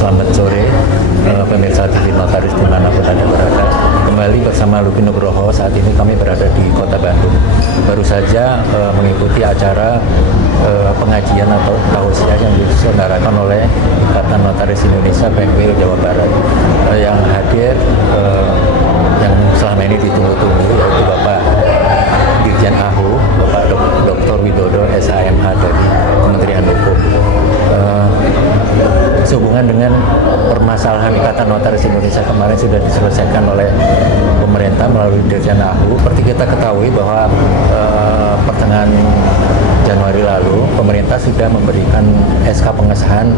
Selamat sore pemirsa TV Notaris dimanapun Anda berada. Kembali bersama Luki Nugroho. Saat ini kami berada di Kota Bandung. Baru saja mengikuti acara pengajian atau tausiah yang diselenggarakan oleh Ikatan Notaris Indonesia PNWIL Jawa Barat. Yang hadir yang selama ini ditunggu-tunggu yaitu Bapak Dirjen AHU, Bapak Dr. Widodo SHMH dari Kementerian Hukum. Sehubungan dengan permasalahan Ikatan Notaris Indonesia kemarin sudah diselesaikan oleh pemerintah melalui Dirjen AHU. Seperti kita ketahui bahwa pertengahan Januari lalu pemerintah sudah memberikan SK pengesahan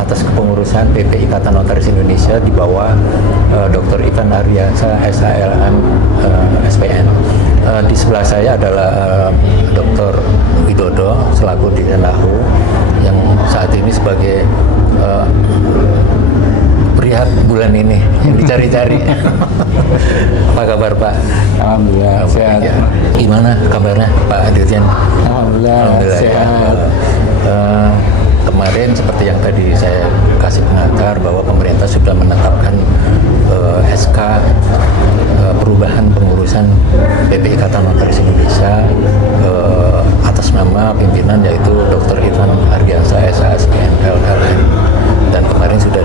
atas kepengurusan PP Ikatan Notaris Indonesia di bawah Dr. Ivan Ardiansyah SHLM SPN. Di sebelah saya adalah Dr. Widodo selaku Dirjen AHU yang saat ini sebagai pria bulan ini yang dicari-cari. Apa kabar Pak? Alhamdulillah sehat. Gimana kabarnya Pak Dirjen? Alhamdulillah sehat. Kemarin seperti yang tadi saya kasih pengantar bahwa pemerintah sudah menetapkan SK perubahan pengurusan PP Ikatan Notaris Indonesia atas nama pimpinan yaitu Dr. Ivan Ardiansyah SHSPN LLM, dan kemarin sudah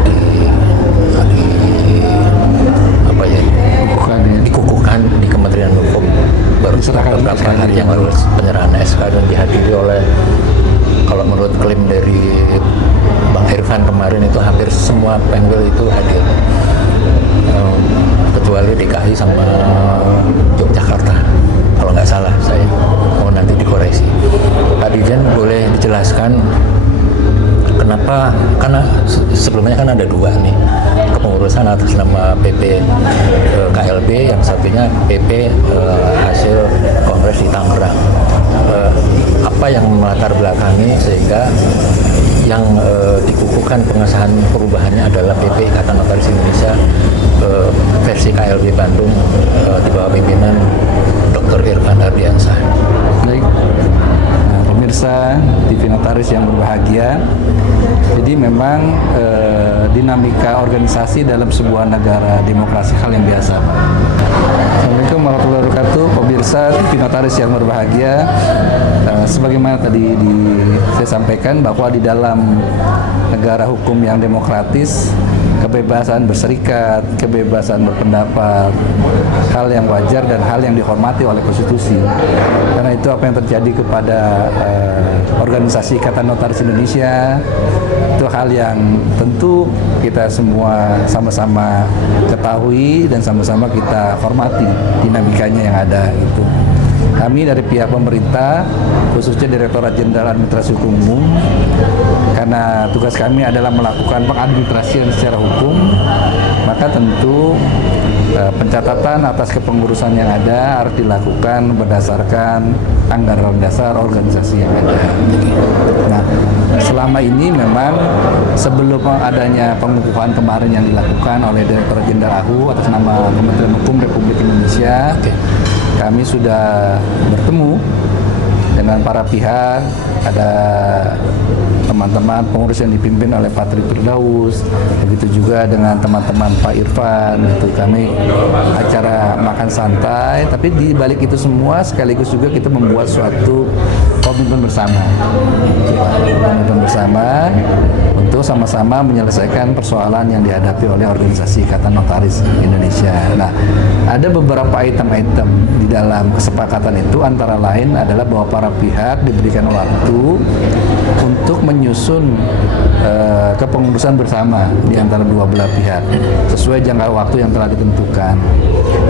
dikukuhkan di Kementerian Hukum baru beberapa hari yang lalu penyerahan SK, dan dihadiri oleh, kalau menurut klaim dari Bang Irfan kemarin itu hampir semua penwil itu hadir, kecuali DKI sama Yogyakarta kalau nggak salah, saya mau nanti dikoreksi. Pak Dirjen boleh dijelaskan kenapa, karena sebelumnya kan ada dua nih kepengurusan atas nama PP KLB, yang satunya PP hasil Kongres di Tangerang. Apa yang melatar belakangi sehingga yang dikukuhkan pengesahan perubahannya adalah PP Ikatan Notaris Indonesia versi KLB Bandung di bawah pimpinan Dr. Ivan Ardiansyah. Baik, pemirsa TV Notaris yang berbahagia, jadi memang dinamika organisasi dalam sebuah negara demokrasi hal yang biasa. Assalamualaikum warahmatullahi wabarakatuh, pemirsa TV Notaris yang berbahagia. Sebagaimana tadi saya sampaikan bahwa di dalam negara hukum yang demokratis, kebebasan berserikat, kebebasan berpendapat, hal yang wajar dan hal yang dihormati oleh konstitusi. Karena itu apa yang terjadi kepada organisasi Ikatan Notaris Indonesia itu hal yang tentu kita semua sama-sama ketahui dan sama-sama kita hormati dinamikanya yang ada itu. Kami dari pihak pemerintah, khususnya Direktorat Jenderal Administrasi Hukum Umum, karena tugas kami adalah melakukan pengadministrasian secara hukum, maka tentu pencatatan atas kepengurusan yang ada harus dilakukan berdasarkan anggaran dasar organisasi yang ada. Nah, selama ini memang sebelum adanya pengukuhan kemarin yang dilakukan oleh Direktorat Jenderal AHU atas nama Kementerian Hukum Republik Indonesia, kami sudah bertemu dengan para pihak, ada teman-teman pengurus yang dipimpin oleh Pak Tri Firdaus, begitu juga dengan teman-teman Pak Irfan. Itu kami acara makan santai, tapi di balik itu semua sekaligus juga kita membuat suatu komitmen bersama, untuk sama-sama menyelesaikan persoalan yang dihadapi oleh organisasi Ikatan Notaris Indonesia. Nah, ada beberapa item-item di dalam kesepakatan itu, antara lain adalah bahwa para pihak diberikan waktu untuk menyusun kepengurusan bersama di antara dua belah pihak sesuai jangka waktu yang telah ditentukan.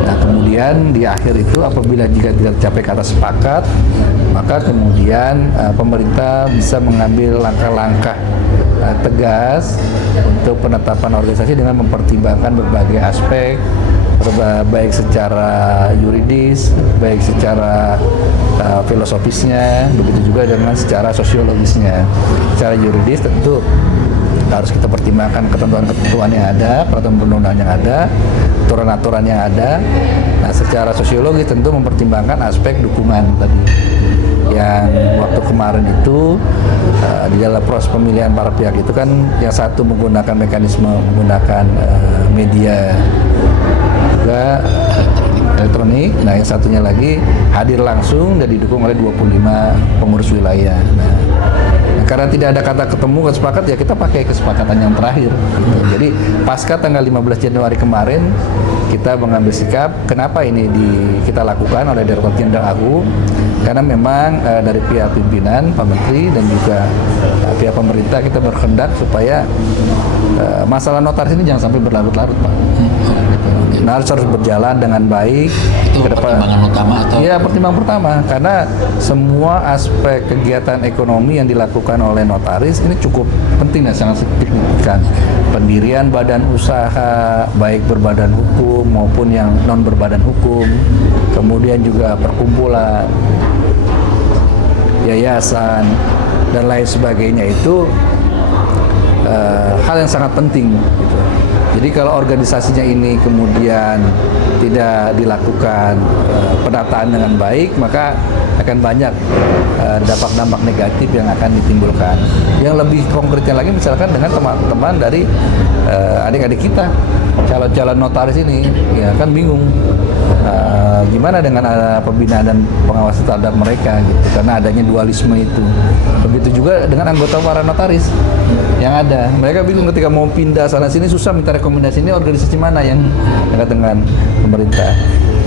Nah, kemudian di akhir itu apabila jika tidak tercapai kata sepakat, maka kemudian pemerintah bisa mengambil langkah-langkah tegas untuk penetapan organisasi dengan mempertimbangkan berbagai aspek, baik secara yuridis, baik secara filosofisnya, begitu juga dengan secara sosiologisnya. Secara yuridis tentu harus kita pertimbangkan ketentuan-ketentuan yang ada, peraturan perundang-undangan yang ada, aturan-aturan yang ada. Nah, secara sosiologis tentu mempertimbangkan aspek dukungan tadi. yang waktu kemarin itu di dalam proses pemilihan para pihak itu kan yang satu menggunakan mekanisme menggunakan media juga elektronik. Nah, yang satunya lagi hadir langsung dan didukung oleh 25 pengurus wilayah. Nah, karena tidak ada kata ketemu kesepakat, ya kita pakai kesepakatan yang terakhir. Gitu. Jadi pasca tanggal 15 Januari kemarin kita mengambil sikap. Kenapa ini kita lakukan oleh Direktorat Jenderal Agung? Karena memang dari pihak pimpinan, Pak Menteri dan juga pihak pemerintah kita berkehendak supaya masalah notaris ini jangan sampai berlarut-larut, Pak. Nah, harus berjalan dengan baik. Itu pertimbangan utama atau? Ya, pertimbangan pertama, karena semua aspek kegiatan ekonomi yang dilakukan oleh notaris ini cukup penting dan sangat signifikan. Pendirian badan usaha, baik berbadan hukum maupun yang non berbadan hukum, kemudian juga perkumpulan, yayasan, dan lain sebagainya itu hal yang sangat penting gitu. Jadi kalau organisasinya ini kemudian tidak dilakukan penataan dengan baik, maka akan banyak dampak-dampak negatif yang akan ditimbulkan. Yang lebih konkretnya lagi misalkan dengan teman-teman dari adik-adik kita, calon-calon notaris ini, ya kan bingung gimana dengan pembinaan dan pengawasan terhadap mereka gitu, karena adanya dualisme itu. Begitu juga dengan anggota para notaris yang ada, mereka bingung ketika mau pindah sana sini, susah minta rekomendasi ini organisasi mana yang dekat dengan pemerintah.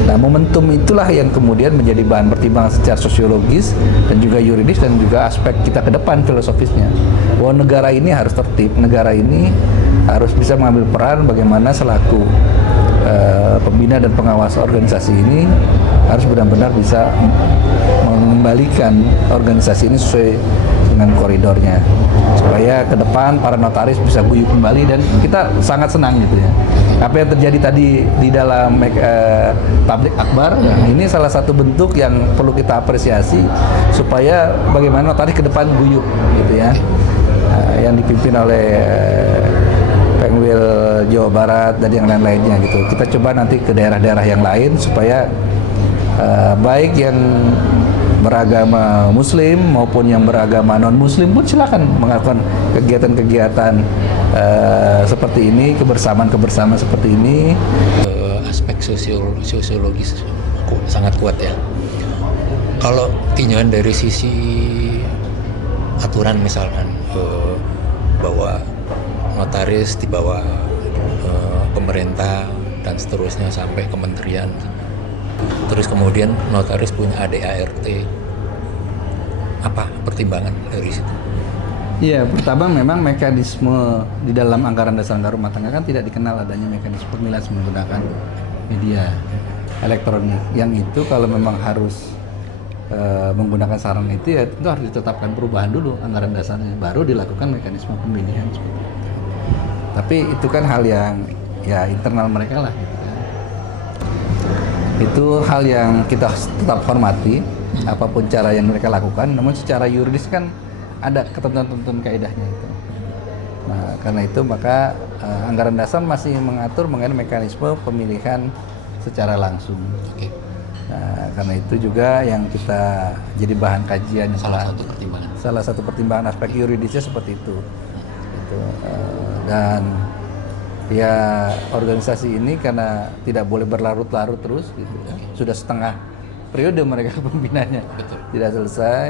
Nah, momentum itulah yang kemudian menjadi bahan pertimbangan secara sosiologis dan juga yuridis dan juga aspek kita ke depan filosofisnya. Bahwa negara ini harus tertib, negara ini harus bisa mengambil peran bagaimana selaku pembina dan pengawas organisasi ini harus benar-benar bisa mengembalikan organisasi ini sesuai dengan koridornya, supaya ke depan para notaris bisa guyup kembali. Dan kita sangat senang gitu ya, apa yang terjadi tadi di dalam tablik akbar, ini salah satu bentuk yang perlu kita apresiasi supaya bagaimana notaris ke depan guyup gitu ya, yang dipimpin oleh Pengwil Jawa Barat dan yang lain-lainnya gitu. Kita coba nanti ke daerah-daerah yang lain supaya baik yang beragama Muslim maupun yang beragama non-Muslim pun silakan melakukan kegiatan-kegiatan seperti ini, kebersamaan seperti ini. Aspek sosiologis sangat kuat ya. Kalau tinjauan dari sisi aturan misalkan bahwa notaris di bawah pemerintah dan seterusnya sampai kementerian, terus kemudian notaris punya ADART, apa pertimbangan dari situ? Iya, pertama memang mekanisme di dalam anggaran dasar anggaran rumah tangga kan tidak dikenal adanya mekanisme pemilihan menggunakan media elektronik. Yang itu kalau memang harus menggunakan sarana itu, ya itu harus ditetapkan perubahan dulu anggaran dasarnya, baru dilakukan mekanisme pemilihan. Tapi itu kan hal yang ya internal mereka lah gitu kan. Itu hal yang kita tetap hormati apapun cara yang mereka lakukan, namun secara yuridis kan ada ketentuan-ketentuan kaidahnya itu. Nah, karena itu maka anggaran dasar masih mengatur mengenai mekanisme pemilihan secara langsung. Oke. Nah, karena itu juga yang kita jadi bahan kajian, salah satu pertimbangan aspek yuridisnya seperti itu. Dan ya organisasi ini karena tidak boleh berlarut-larut terus gitu ya. Sudah setengah periode mereka pembinanya. Betul. Tidak selesai,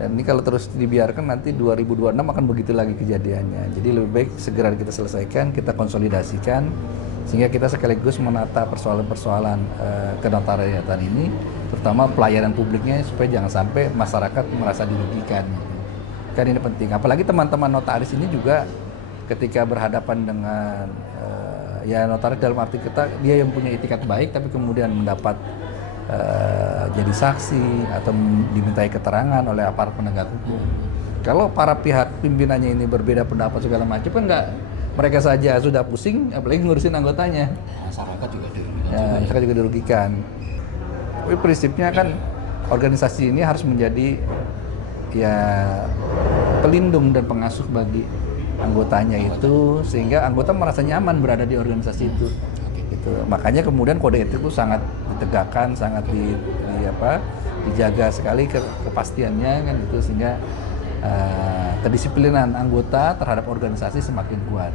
dan ini kalau terus dibiarkan nanti 2026 akan begitu lagi kejadiannya. Jadi lebih baik segera kita selesaikan, kita konsolidasikan sehingga kita sekaligus menata persoalan-persoalan kenotariatan ini, terutama pelayanan publiknya, supaya jangan sampai masyarakat merasa dirugikan. Kan ini penting, apalagi teman-teman notaris ini juga ketika berhadapan dengan ya notaris dalam arti kita dia yang punya itikat baik tapi kemudian mendapat jadi saksi atau dimintai keterangan oleh aparat penegak hukum. Kalau para pihak pimpinannya ini berbeda pendapat segala macam kan nggak, mereka saja sudah pusing apalagi ngurusin anggotanya. Masyarakat juga dirugikan. Ya, masyarakat juga dirugikan. Tapi prinsipnya kan organisasi ini harus menjadi ya pelindung dan pengasuh bagi anggotanya itu, sehingga anggota merasa nyaman berada di organisasi itu. Gitu. Makanya kemudian kode etik itu sangat ditegakkan, sangat dijaga sekali kepastiannya kan itu, sehingga kedisiplinan anggota terhadap organisasi semakin kuat.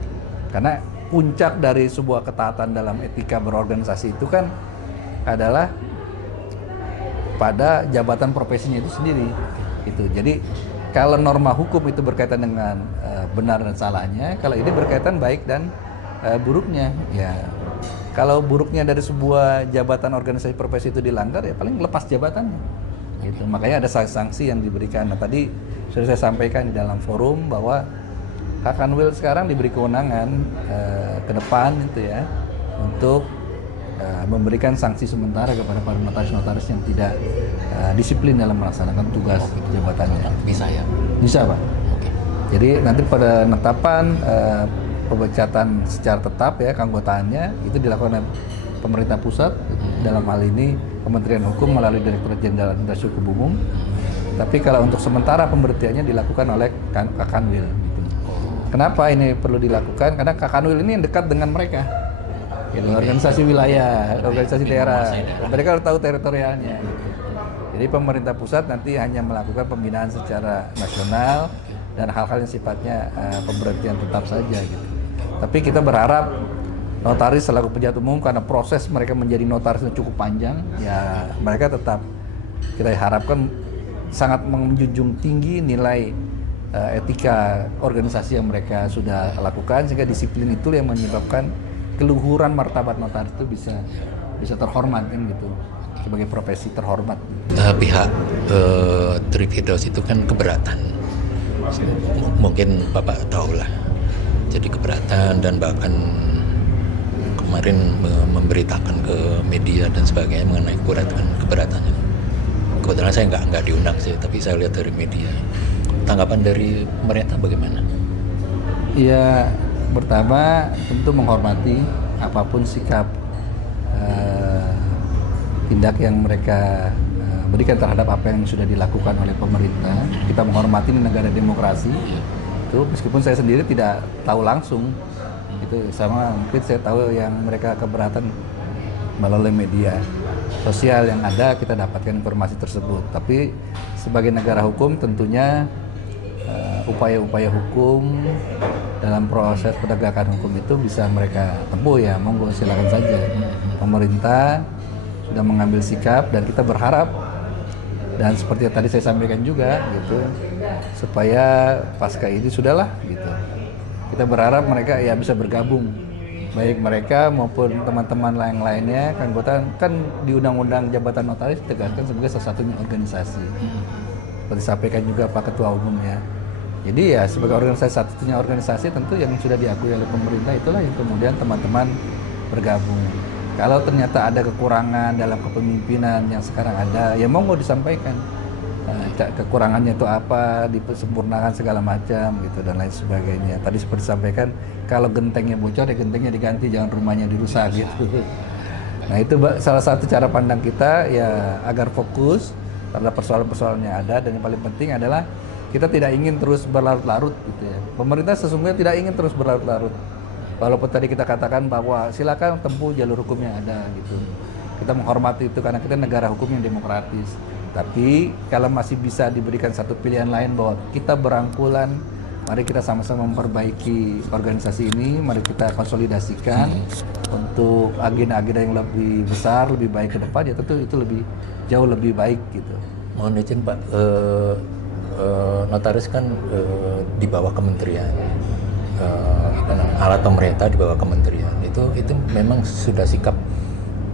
Karena puncak dari sebuah ketaatan dalam etika berorganisasi itu kan adalah pada jabatan profesinya itu sendiri. Gitu. Jadi kalau norma hukum itu berkaitan dengan benar dan salahnya, kalau ini berkaitan baik dan buruknya. Ya, kalau buruknya dari sebuah jabatan organisasi profesi itu dilanggar, ya paling lepas jabatannya. Gitu. Makanya ada sanksi yang diberikan. Nah, tadi sudah saya sampaikan di dalam forum bahwa Kakanwil sekarang diberi kewenangan ke depan itu ya untuk memberikan sanksi sementara kepada para notaris-notaris yang tidak disiplin dalam melaksanakan tugas jabatannya. Bisa ya? Bisa, Pak. Oke. Jadi nanti pada penetapan pemecatan secara tetap ya keanggotaannya itu dilakukan oleh pemerintah pusat, dalam hal ini Kementerian Hukum melalui Direktorat Jenderal Administrasi Hukum Umum. Tapi kalau untuk sementara pemberhentiannya dilakukan oleh Kakanwil. Gitu. Kenapa ini perlu dilakukan? Karena Kakanwil ini yang dekat dengan mereka. Gitu, organisasi wilayah, organisasi daerah. Mereka harus tahu teritorialnya. Gitu. Jadi pemerintah pusat nanti hanya melakukan pembinaan secara nasional dan hal-hal yang sifatnya pemberhentian tetap saja. Gitu. Tapi kita berharap notaris selaku pejabat umum, karena proses mereka menjadi notaris itu cukup panjang, ya mereka tetap kita harapkan sangat menjunjung tinggi nilai etika organisasi yang mereka sudah lakukan, sehingga disiplin itu yang menyebabkan keluhuran martabat notaris itu bisa terhormat kan gitu, sebagai profesi terhormat. Pihak Trifidus itu kan keberatan, mungkin Bapak tahu lah, jadi keberatan dan bahkan kemarin memberitakan ke media dan sebagainya mengenai keberatannya. Kebetulan saya nggak diundang sih, tapi saya lihat dari media. Tanggapan dari pemerintah bagaimana? Ya, pertama tentu menghormati apapun sikap tindak yang mereka berikan terhadap apa yang sudah dilakukan oleh pemerintah. Kita menghormati di negara demokrasi. Itu meskipun saya sendiri tidak tahu langsung. Itu sama mungkin saya tahu yang mereka keberatan melalui media sosial yang ada, kita dapatkan informasi tersebut. Tapi sebagai negara hukum tentunya upaya-upaya hukum dalam proses penegakan hukum itu bisa mereka tempuh, ya monggo silakan saja. Pemerintah sudah mengambil sikap dan kita berharap, dan seperti yang tadi saya sampaikan juga gitu, supaya pasca ini sudahlah gitu. Kita berharap mereka ya bisa bergabung, baik mereka maupun teman-teman lainnya. Kan di Undang-Undang Jabatan Notaris ditegaskan sebagai salah satunya organisasi. Seperti sampaikan juga Pak Ketua Umumnya. Jadi ya sebagai organisasi satunya organisasi tentu yang sudah diakui oleh pemerintah, itulah yang kemudian teman-teman bergabung. Kalau ternyata ada kekurangan dalam kepemimpinan yang sekarang ada, ya monggo disampaikan. Kekurangannya itu apa, disempurnakan segala macam gitu dan lain sebagainya. Tadi seperti disampaikan, kalau gentengnya bocor ya gentengnya diganti, jangan rumahnya dirusak gitu. Nah itu salah satu cara pandang kita ya, agar fokus terhadap persoalan-persoalan yang ada, dan yang paling penting adalah kita tidak ingin terus berlarut-larut gitu ya. Pemerintah sesungguhnya tidak ingin terus berlarut-larut. Walaupun tadi kita katakan bahwa silakan tempuh jalur hukum yang ada gitu. Kita menghormati itu karena kita negara hukum yang demokratis. Tapi kalau masih bisa diberikan satu pilihan lain bahwa kita berangkulan, mari kita sama-sama memperbaiki organisasi ini, mari kita konsolidasikan untuk agenda-agenda yang lebih besar, lebih baik ke depan, ya tentu itu jauh lebih baik gitu. Mohon izin Pak, notaris kan di bawah kementerian, alat pemerintah di bawah kementerian, itu memang sudah sikap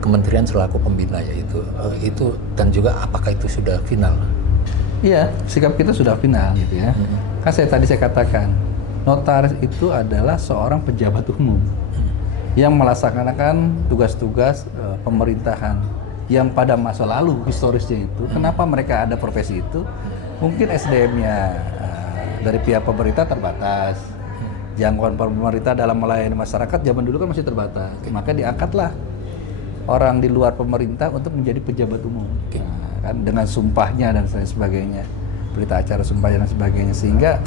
kementerian selaku pembina ya itu, dan juga apakah itu sudah final? Iya, sikap kita sudah final gitu ya. Kan tadi saya katakan, notaris itu adalah seorang pejabat umum yang melaksanakan tugas-tugas pemerintahan yang pada masa lalu historisnya itu, kenapa mereka ada profesi itu? Mungkin SDM-nya dari pihak pemerintah terbatas, jangkauan pemerintah dalam melayani masyarakat zaman dulu kan masih terbatas, maka diangkatlah orang di luar pemerintah untuk menjadi pejabat umum. Nah, kan dengan sumpahnya dan sebagainya, berita acara sumpahnya dan sebagainya, sehingga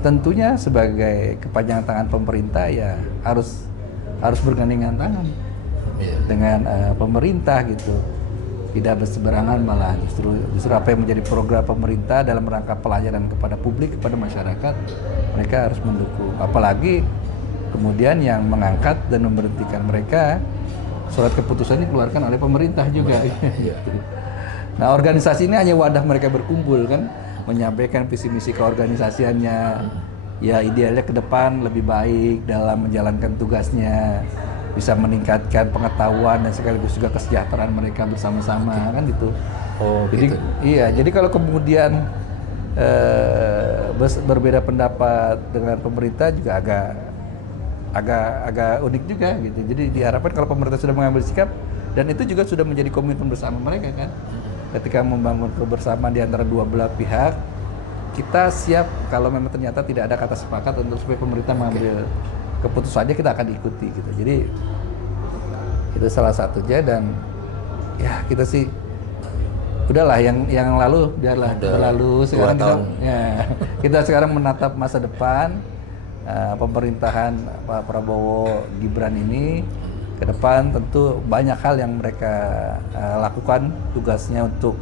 tentunya sebagai kepanjangan tangan pemerintah ya harus bergandengan tangan dengan pemerintah gitu. tidak berseberangan, malah justru apa yang menjadi program pemerintah dalam rangka pelayanan kepada publik, kepada masyarakat, mereka harus mendukung. Apalagi kemudian yang mengangkat dan memberhentikan mereka, surat keputusan dikeluarkan oleh pemerintah juga. Nah, organisasi ini hanya wadah mereka berkumpul kan, menyampaikan visi misi keorganisasiannya, ya idealnya ke depan lebih baik dalam menjalankan tugasnya, bisa meningkatkan pengetahuan dan sekaligus juga kesejahteraan mereka bersama-sama kan gitu. Oh, jadi gitu. iya, jadi kalau kemudian berbeda pendapat dengan pemerintah juga agak unik juga gitu. Jadi diharapkan kalau pemerintah sudah mengambil sikap, dan itu juga sudah menjadi komitmen bersama mereka kan, ketika membangun kebersamaan di antara dua belah pihak, kita siap kalau memang ternyata tidak ada kata sepakat untuk supaya pemerintah mengambil keputusannya, kita akan ikuti gitu. Jadi itu salah satunya, dan ya kita sih udahlah yang lalu biarlah berlalu. Sekarang kita sekarang menatap masa depan pemerintahan Pak Prabowo Gibran ini ke depan. Tentu banyak hal yang mereka lakukan, tugasnya untuk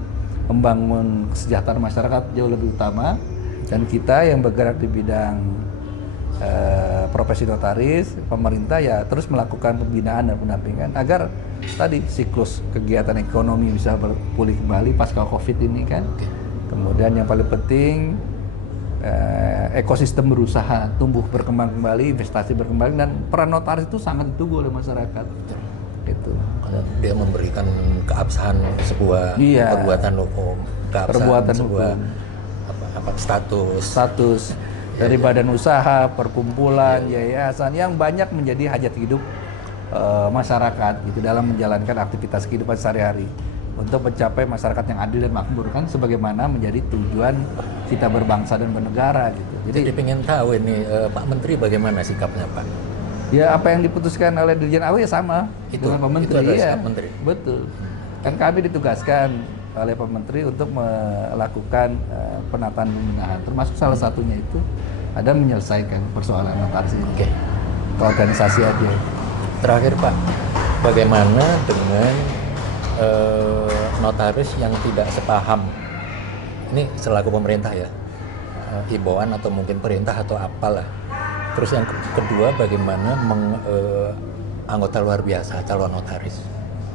membangun kesejahteraan masyarakat jauh lebih utama, dan kita yang bergerak di bidang profesi notaris, pemerintah ya terus melakukan pembinaan dan pendampingan agar tadi siklus kegiatan ekonomi bisa pulih kembali pasca Covid ini kan. Kemudian yang paling penting ekosistem berusaha tumbuh berkembang kembali, investasi berkembang, dan peran notaris itu sangat ditunggu oleh masyarakat. Gitu. Karena dia memberikan keabsahan sebuah perbuatan hukum, perbuatan sebuah hukum, status dari badan usaha, perkumpulan, yayasan yang banyak menjadi hajat hidup masyarakat gitu dalam menjalankan aktivitas kehidupan sehari-hari untuk mencapai masyarakat yang adil dan makmur kan, sebagaimana menjadi tujuan kita berbangsa dan bernegara gitu. Jadi pengen tahu ini Pak Menteri bagaimana sikapnya Pak? Ya apa yang diputuskan oleh Dirjen AW ya sama dengan Pak Menteri. Itu ya, Menteri. Betul. Kan kami ditugaskan oleh Pak Menteri untuk melakukan penataan pembinaan, termasuk salah satunya itu ada menyelesaikan persoalan notaris ini. Oke. Organisasi aja. Terakhir Pak, bagaimana dengan notaris yang tidak sepaham? Ini selaku pemerintah ya, himbauan atau mungkin perintah atau apalah. Terus yang kedua, bagaimana anggota luar biasa, calon notaris?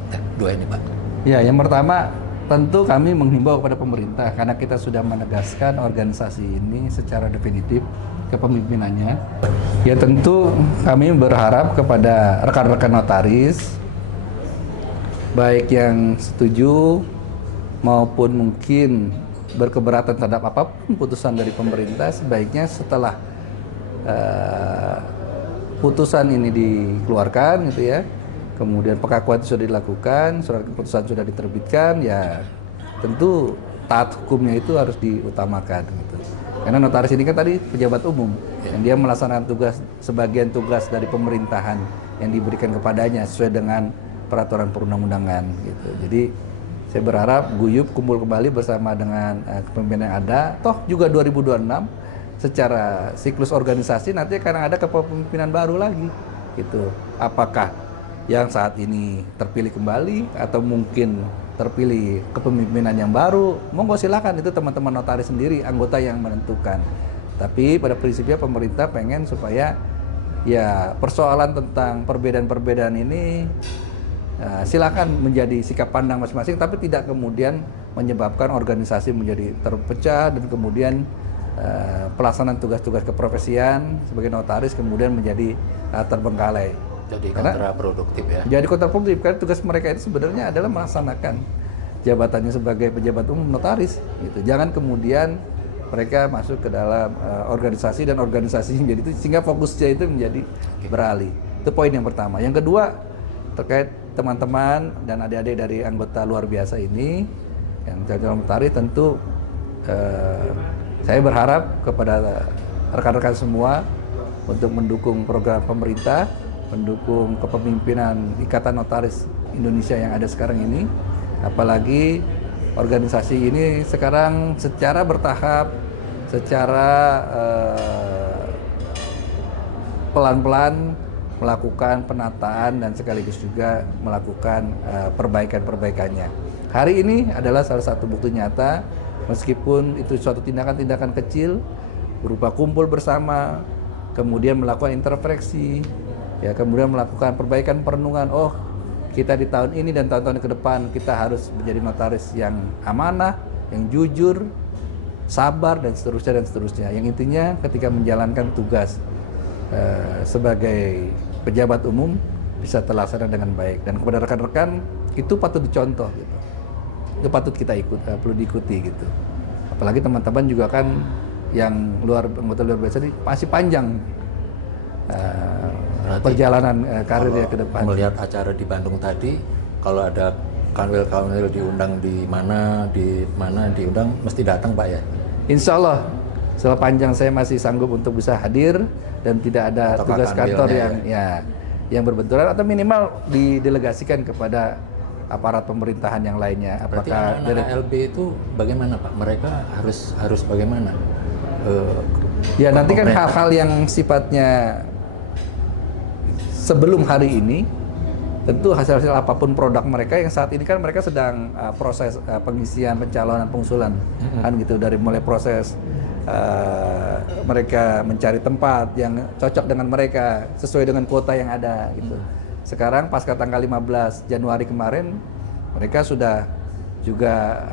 Nah, dua ini Pak. Ya, yang pertama tentu kami menghimbau kepada pemerintah, karena kita sudah menegaskan organisasi ini secara definitif kepemimpinannya. Ya tentu kami berharap kepada rekan-rekan notaris, baik yang setuju maupun mungkin berkeberatan terhadap apapun putusan dari pemerintah, sebaiknya setelah putusan ini dikeluarkan gitu ya, kemudian pengakuan sudah dilakukan, surat keputusan sudah diterbitkan, ya tentu taat hukumnya itu harus diutamakan gitu. Karena notaris ini kan tadi pejabat umum, yang dia melaksanakan sebagian tugas dari pemerintahan yang diberikan kepadanya sesuai dengan peraturan perundang-undangan gitu. Jadi saya berharap guyup kumpul kembali bersama dengan kepemimpinan yang ada. Toh juga 2026 secara siklus organisasi nanti akan ada kepemimpinan baru lagi gitu. Apakah yang saat ini terpilih kembali atau mungkin terpilih kepemimpinan yang baru, monggo silakan, itu teman-teman notaris sendiri, anggota yang menentukan. Tapi pada prinsipnya pemerintah pengen supaya ya persoalan tentang perbedaan-perbedaan ini silakan menjadi sikap pandang masing-masing, tapi tidak kemudian menyebabkan organisasi menjadi terpecah dan kemudian pelaksanaan tugas-tugas keprofesian sebagai notaris kemudian menjadi terbengkalai. Jadi kontraproduktif ya. Jadi kontraproduktif, karena tugas mereka itu sebenarnya adalah melaksanakan jabatannya sebagai pejabat umum notaris gitu. Jangan kemudian mereka masuk ke dalam organisasi dan organisasi menjadi itu, sehingga fokusnya itu menjadi beralih. Itu poin yang pertama. Yang kedua, terkait teman-teman dan adik-adik dari anggota luar biasa ini yang calon notaris, tentu saya berharap kepada rekan-rekan semua untuk mendukung program pemerintah, mendukung kepemimpinan Ikatan Notaris Indonesia yang ada sekarang ini. Apalagi organisasi ini sekarang secara bertahap, secara pelan-pelan melakukan penataan dan sekaligus juga melakukan perbaikan-perbaikannya. hari ini adalah salah satu bukti nyata, meskipun itu suatu tindakan-tindakan kecil berupa kumpul bersama, kemudian melakukan intervensi, ya, kemudian melakukan perbaikan perenungan. Oh, kita di tahun ini dan tahun-tahun ke depan kita harus menjadi notaris yang amanah, yang jujur, sabar, dan seterusnya dan seterusnya. Yang intinya ketika menjalankan tugas sebagai pejabat umum bisa terlaksana dengan baik, dan kepada rekan-rekan itu patut dicontoh gitu. Itu patut kita perlu diikuti gitu. Apalagi teman-teman juga kan yang anggota luar biasa ini masih panjang perjalanan karirnya ke depan. Melihat acara di Bandung tadi, kalau ada kanwil-kanwil diundang di mana diundang mesti datang Pak ya. Insya Allah sepanjang saya masih sanggup untuk bisa hadir dan tidak ada tugas kantor yang berbenturan, atau minimal didelegasikan kepada aparat pemerintahan yang lainnya. Berarti Apakah anak LB itu bagaimana Pak? Mereka harus bagaimana? Ya nanti kan hal-hal yang sifatnya sebelum hari ini, tentu hasil-hasil apapun produk mereka yang saat ini kan mereka sedang proses pengisian, pencalonan, pengusulan, kan gitu, dari mulai proses mereka mencari tempat yang cocok dengan mereka sesuai dengan kuota yang ada gitu. Sekarang pasca tanggal 15 Januari kemarin mereka sudah juga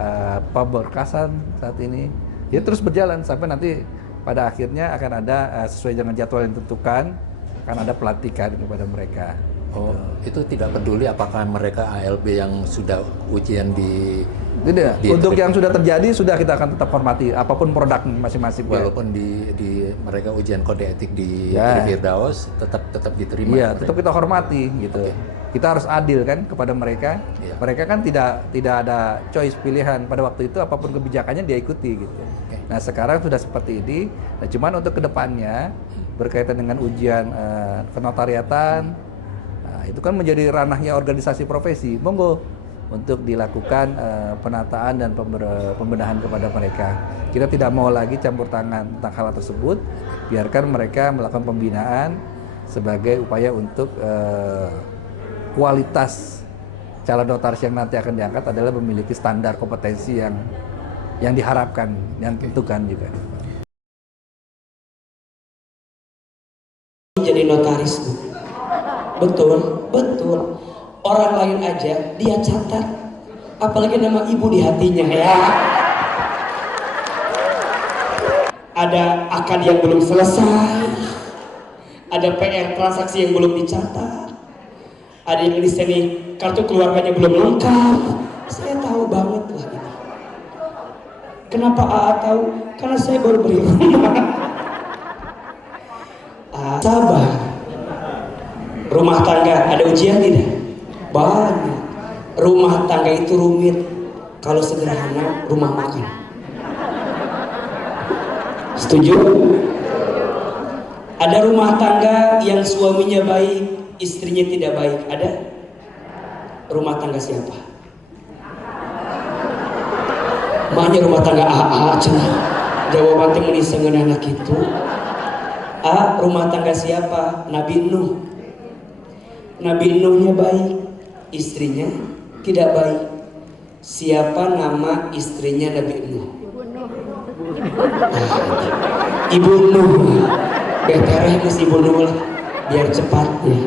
pemberkasan saat ini. Ya terus berjalan sampai nanti pada akhirnya akan ada sesuai dengan jadwal yang ditentukan, akan ada pelatihan kepada mereka. Oh, itu tidak peduli apakah mereka ALB yang sudah ujian di... Tidak. Untuk yang sudah terjadi sudah kita akan tetap hormati apapun produk masing-masing. Walaupun di mereka ujian kode etik di Firdaus tetap diterima. Iya, tetap kita hormati gitu. Okay. Kita harus adil kan kepada mereka. Iya. Mereka kan tidak ada choice pilihan pada waktu itu, apapun kebijakannya dia ikuti gitu. Okay. Nah, sekarang sudah seperti ini. Nah, cuman untuk kedepannya berkaitan dengan ujian kenotariatan, itu kan menjadi ranahnya organisasi profesi, monggo untuk dilakukan penataan dan pembenahan kepada mereka. Kita tidak mau lagi campur tangan tentang hal tersebut, biarkan mereka melakukan pembinaan sebagai upaya untuk kualitas calon notaris yang nanti akan diangkat adalah memiliki standar kompetensi yang diharapkan, yang tentukan juga. Jadi notaris, betul. Orang lain aja dia catat, apalagi nama ibu di hatinya ya. Ada akad yang belum selesai, ada PR transaksi yang belum dicatat, ada yang di sini kartu keluarganya belum lengkap. Saya tahu banget lah ini. Kenapa AA tahu? Karena saya baru beli rumah. Sabar. Rumah tangga ada ujian tidak? Banyak. Rumah tangga itu rumit. Kalau sederhana, rumah makan. Setuju? Ada rumah tangga yang suaminya baik, istrinya tidak baik. Ada? Rumah tangga siapa? Makanya rumah tangga AA cenah. Jawaban teh meuni seungeun anak itu. Rumah tangga siapa? Nabi Nuh. Nabi Nuhnya baik, istrinya tidak baik. Siapa nama istrinya Nabi Nuh? Ibu Nuh. Betereh mus Ibu Nuh lah, biar cepat ya.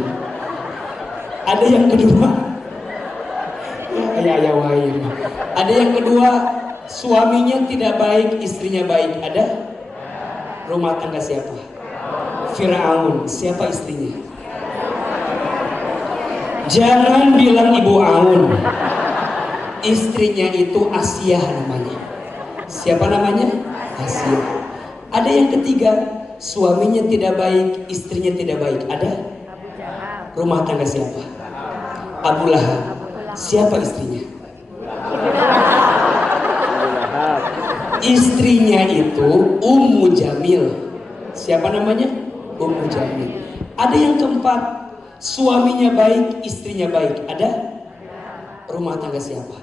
Ada yang kedua. Ada yang kedua, suaminya tidak baik, istrinya baik. Ada? Rumah tangga siapa? Firaun. Siapa istrinya? Jangan bilang Ibu Aun. Istrinya itu Asia namanya. Siapa namanya? Asia. Ada yang ketiga, suaminya tidak baik, istrinya tidak baik. Ada? Rumah tangga siapa? Abu Lahab. Siapa istrinya? Istrinya itu Ummu Jamil. Siapa namanya? Ummu Jamil. Ada yang keempat, suaminya baik, istrinya baik. Ada? Rumah tangga siapa?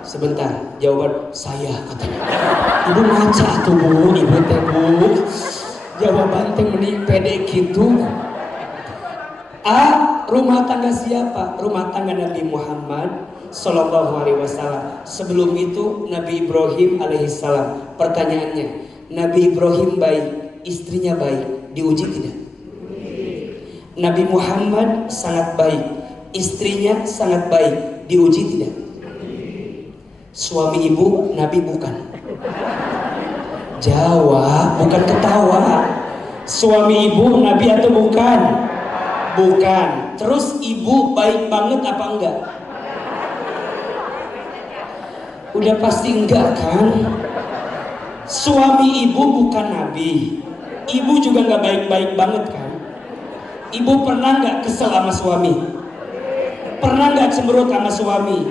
Sebentar, jawaban saya katanya. Ibu ngaca tuh Bu, ibu teh Bu. Jawaban teh meni pede gitu. Rumah tangga siapa? Rumah tangga Nabi Muhammad Sallallahu Alaihi Wasallam. Sebelum itu Nabi Ibrahim alaihissalam. Pertanyaannya, Nabi Ibrahim baik, istrinya baik, diuji tidak? Nabi Muhammad sangat baik, istrinya sangat baik, diuji tidak? Suami ibu Nabi bukan? Jawab, bukan ketawa. Suami ibu Nabi atau bukan? Bukan. Terus ibu baik banget apa enggak? Udah pasti enggak kan? Suami ibu bukan Nabi, ibu juga nggak baik-baik banget kan? Ibu pernah nggak kesel sama suami? Pernah nggak cemberut sama suami?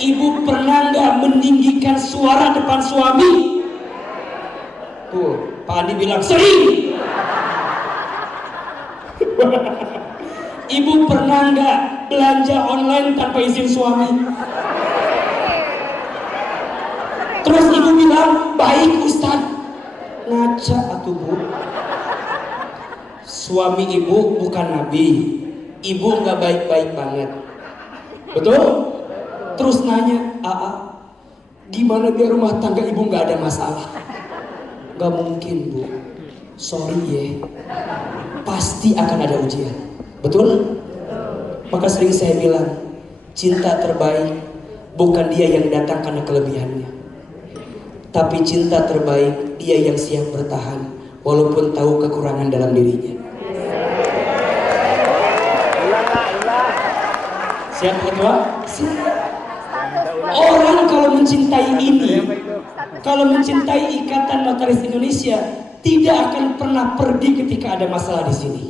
Ibu pernah nggak meninggikan suara depan suami? Tuh, Pak Andi bilang sering. Ibu pernah nggak belanja online tanpa izin suami? Terus ibu bilang, baik Ustaz. Ngaca atuh bu. Suami ibu bukan Nabi, ibu nggak baik-baik banget, betul? Terus nanya, gimana biar rumah tangga ibu nggak ada masalah? Gak mungkin bu, sorry ya, pasti akan ada ujian, betul? Maka sering saya bilang, cinta terbaik bukan dia yang datang karena kelebihannya, tapi cinta terbaik dia yang siap bertahan walaupun tahu kekurangan dalam dirinya. Siap ketua? Siap. Orang kalau mencintai ini, kalau mencintai Ikatan Notaris Indonesia, tidak akan pernah pergi ketika ada masalah di sini.